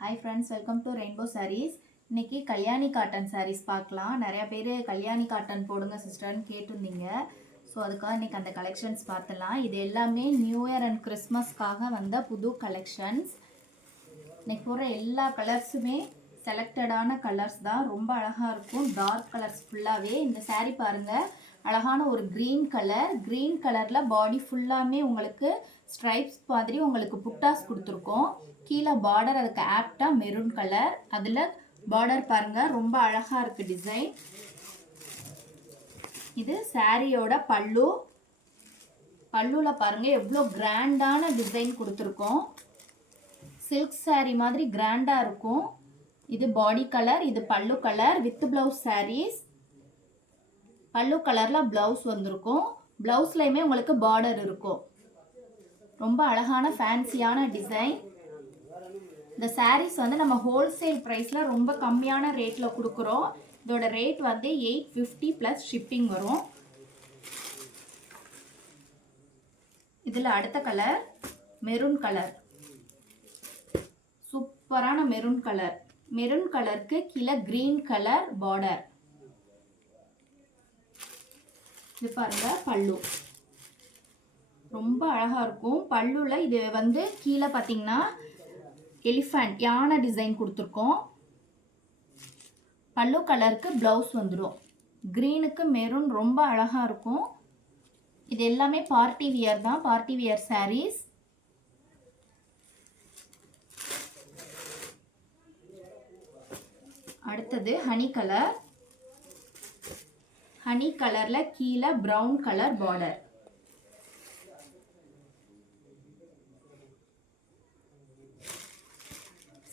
Hi friends, welcome to rainbow sarees. இன்றைக்கி Kalyani cotton saris பார்க்கலாம். நிறையா பேர் கல்யாணி காட்டன் போடுங்க சிஸ்டர்னு கேட்டிருந்தீங்க. ஸோ அதுக்காக இன்றைக்கி அந்த கலெக்ஷன்ஸ் பார்த்துலாம். இது எல்லாமே நியூ இயர் அண்ட் கிறிஸ்மஸ்க்காக வந்த புது கலெக்ஷன்ஸ். இன்றைக்கி போடுற எல்லா கலர்ஸுமே செலக்டடான கலர்ஸ் தான். ரொம்ப அழகாக இருக்கும். டார்க் கலர்ஸ் ஃபுல்லாகவே. இந்த சாரீ பாருங்கள், அழகான ஒரு க்ரீன் கலர். க்ரீன் கலரில் பாடி ஃபுல்லாமே உங்களுக்கு ஸ்ட்ரைப்ஸ் மாதிரி உங்களுக்கு புட்டாஸ் கொடுத்துருக்கோம். கீழே பார்டர் அதுக்கு ஆப்டாக மெரூன் கலர். அதில் பார்டர் பாருங்கள், ரொம்ப அழகாக இருக்குது டிசைன். இது சாரியோட பல்லு. பல்லுவில் பாருங்கள் எவ்வளோ கிராண்டான டிசைன் கொடுத்துருக்கோம். சில்க் சாரீ மாதிரி கிராண்டாக இருக்கும். இது பாடி கலர், இது பல்லு கலர் வித் ப்ளவுஸ் சாரீஸ். பல்லு கலரில் ப்ளவுஸ் வந்திருக்கும். ப்ளவுஸ்லையுமே உங்களுக்கு பார்டர் இருக்கும். ரொம்ப அழகான ஃபேன்சியான டிசைன். இந்த சாரீஸ் வந்து நம்ம ஹோல்சேல் ப்ரைஸில் ரொம்ப கம்மியான ரேட்டில் கொடுக்குறோம். இதோட ரேட் வந்து 850 ப்ளஸ் ஷிப்பிங் வரும். இதில் அடுத்த கலர் மெரூன் கலர். சூப்பரான மெரூன் கலர். மெரூன் கலருக்கு கீழே க்ரீன் கலர் பார்டர். இது பாருங்க பல்லு, ரொம்ப அழகாக இருக்கும். பல்லுவில் இது வந்து கீழே பார்த்தீங்கன்னா எலிஃபண்ட் யானை டிசைன் கொடுத்துருக்கோம். பல்லு கலருக்கு ப்ளவுஸ் வந்துடும். க்ரீனுக்கு மெரூன் ரொம்ப அழகாக இருக்கும். இது எல்லாமே பார்ட்டி வியர் தான், பார்ட்டி வியர் சாரீஸ். அடுத்தது ஹனி கலர். ஹனி கலரில் கீழே ப்ரௌன் கலர் பார்டர்.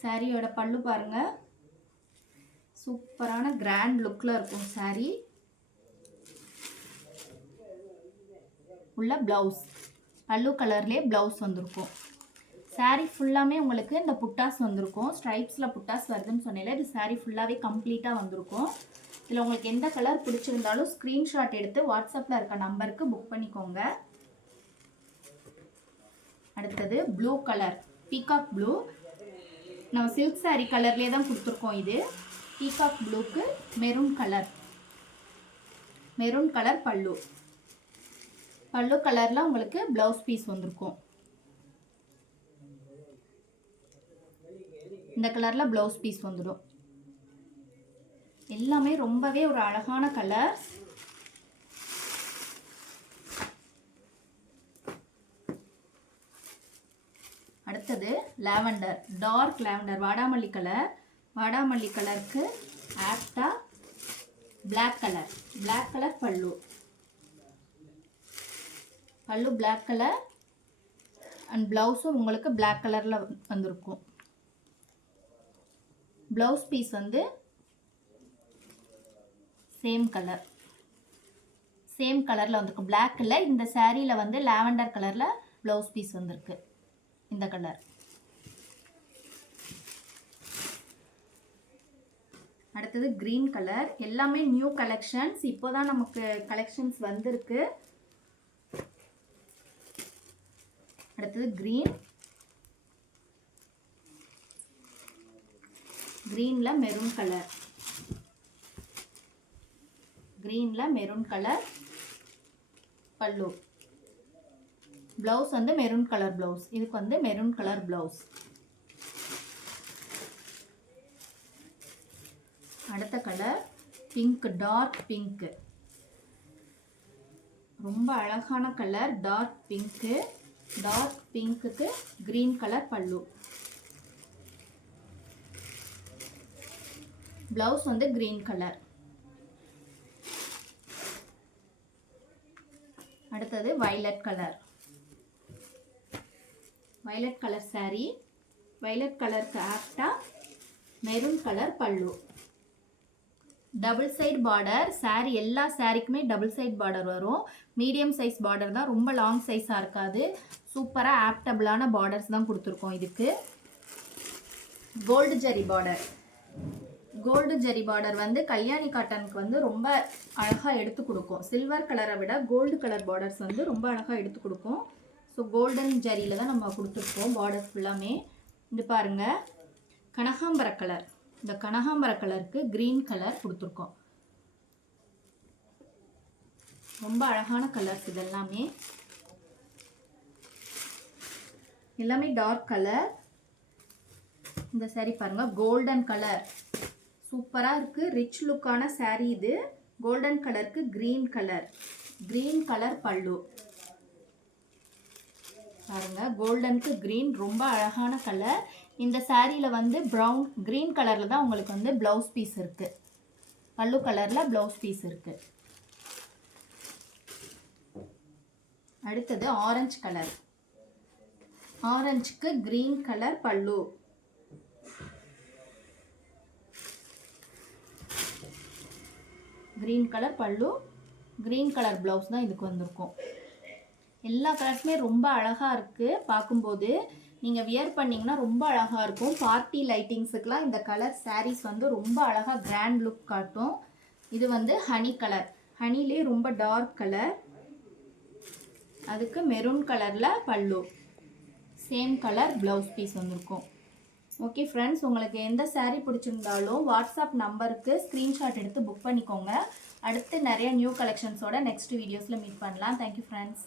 சாரியோட பல்லு பாருங்க, சூப்பரான கிராண்ட் லுக்கில் இருக்கும் சாரி. உள்ள ப்ளவுஸ் பல்லு கலர்லேயே ப்ளவுஸ் வந்திருக்கும். சாரி ஃபுல்லாமே உங்களுக்கு இந்த புட்டாஸ் வந்திருக்கும். ஸ்ட்ரைப்ஸில் புட்டாஸ் வருதுன்னு சொன்னேன். இது சாரி ஃபுல்லாகவே கம்ப்ளீட்டாக வந்திருக்கும். இதில் உங்களுக்கு எந்த கலர் பிடிச்சிருந்தாலும் ஸ்க்ரீன்ஷாட் எடுத்து வாட்ஸ்அப்பில் இருக்க நம்பருக்கு புக் பண்ணிக்கோங்க. அடுத்தது ப்ளூ கலர், பீகாக் ப்ளூ. நம்ம சில்க் சாரீ கலர்லேயே தான் கொடுத்துருக்கோம். இது பீகாக் ப்ளூக்கு maroon colour. Maroon colour pallu. Pallu கலரில் உங்களுக்கு ப்ளவுஸ் பீஸ் வந்திருக்கும். இந்த கலரில் ப்ளவுஸ் பீஸ் வந்துடும். எல்லாமே ரொம்பவே ஒரு அழகான கலர். அடுத்தது லாவெண்டர், டார்க் லாவெண்டர், வாடாமல்லி கலர். வாடாமல்லி கலருக்கு ஆப்டா black colour. Black colour pallu. பல்லு பிளாக் கலர் அண்ட் ப்ளவுஸும் உங்களுக்கு பிளாக் கலரில் வந்திருக்கும். ப்ளவுஸ் பீஸ் வந்து சேம் கலர், சேம் கலரில் வந்திருக்கு. பிளாக்கில் இந்த சாரியில் வந்து லாவெண்டர் கலரில் ப்ளவுஸ் பீஸ் வந்திருக்கு. இந்த கலர். அடுத்தது க்ரீன் கலர். எல்லாமே நியூ கலெக்ஷன்ஸ். இப்போதான் நமக்கு கலெக்ஷன்ஸ் வந்திருக்கு. அடுத்தது க்ரீன். க்ரீனில் மெரூன் கலர். க்ரீனில் மெரூன் கலர் பல்லு. ப்ளவுஸ் வந்து மெரூன் கலர் ப்ளவுஸ். இதுக்கு வந்து மெரூன் கலர் ப்ளவுஸ். அடுத்த கலர் பிங்க், டார்க் பிங்க். ரொம்ப அழகான கலர் டார்க் பிங்க்கு. டார்க் பிங்க்குக்கு க்ரீன் கலர் பல்லு. ப்ளவுஸ் வந்து க்ரீன் கலர். அடுத்தது violet colour. Violet colour sari. Violet கலருக்கு ஆப்டா மெரூன் கலர் பல்லு. Double side border. சாரீ எல்லா சாரீக்குமே டபுள் சைட் பார்டர் வரும். மீடியம் சைஸ் பார்டர் தான், ரொம்ப லாங் சைஸாக இருக்காது. சூப்பராக ஆப்டபிளான பார்டர்ஸ் தான் கொடுத்துருக்கோம். இதுக்கு gold zari border. Gold zari border வந்து கல்யாணி காட்டனுக்கு வந்து ரொம்ப அழகாக எடுத்து கொடுக்கும். சில்வர் கலரை விட கோல்டு கலர் பார்டர்ஸ் வந்து ரொம்ப அழகாக எடுத்து கொடுக்கும். ஸோ கோல்டன் ஜரியில் தான் நம்ம கொடுத்துருக்கோம் பார்டர்ஸ் ஃபுல்லாமே. இது பாருங்கள், கனகாம்பர கலர். இந்த கனகாம்பர கலருக்கு க்ரீன் கலர் கொடுத்துருக்கோம். ரொம்ப அழகான கலர்ஸ் இதெல்லாமே. எல்லாமே டார்க் கலர். இந்த saree பாருங்க, கோல்டன் கலர் சூப்பராக இருக்குது. ரிச் லுக்கான saree இது. கோல்டன் கலருக்கு க்ரீன் கலர். க்ரீன் கலர் பல்லு பாருங்க. கோல்டனுக்கு க்ரீன் ரொம்ப அழகான கலர். இந்த சாரியில் வந்து ப்ரௌன் க்ரீன் கலரில் தான் உங்களுக்கு வந்து ப்ளவுஸ் பீஸ் இருக்குது. பல்லு கலரில் ப்ளவுஸ் பீஸ் இருக்குது. அடுத்தது ஆரஞ்சு கலர். ஆரஞ்சுக்கு க்ரீன் கலர் பல்லு. க்ரீன் கலர் பல்லு, க்ரீன் கலர் ப்ளவுஸ் தான் இதுக்கு வந்திருக்கும். எல்லா கலர்ஸுமே ரொம்ப அழகாக இருக்குது. பார்க்கும்போது நீங்கள் வியர் பண்ணிங்கன்னா ரொம்ப அழகாக இருக்கும். பார்ட்டி லைட்டிங்ஸுக்கெலாம் இந்த கலர் சாரீஸ் வந்து ரொம்ப அழகாக கிராண்ட் லுக் காட்டும். இது வந்து ஹனி கலர். ஹனிலே ரொம்ப டார்க் கலர். அதுக்கு மெரூன் கலரில் பல்லு, சேம் கலர் ப்ளவுஸ் பீஸ் வந்திருக்கும். ஓகே ஃப்ரெண்ட்ஸ், உங்களுக்கு எந்த saree பிடிச்சிருந்தாலும் வாட்ஸ்அப் நம்பருக்கு ஸ்க்ரீன்ஷாட் எடுத்து புக் பண்ணிக்கோங்க. அடுத்து நிறைய நியூ கலெக்ஷன்ஸோட நெக்ஸ்ட் வீடியோஸில் மீட் பண்ணலாம். Thank you friends.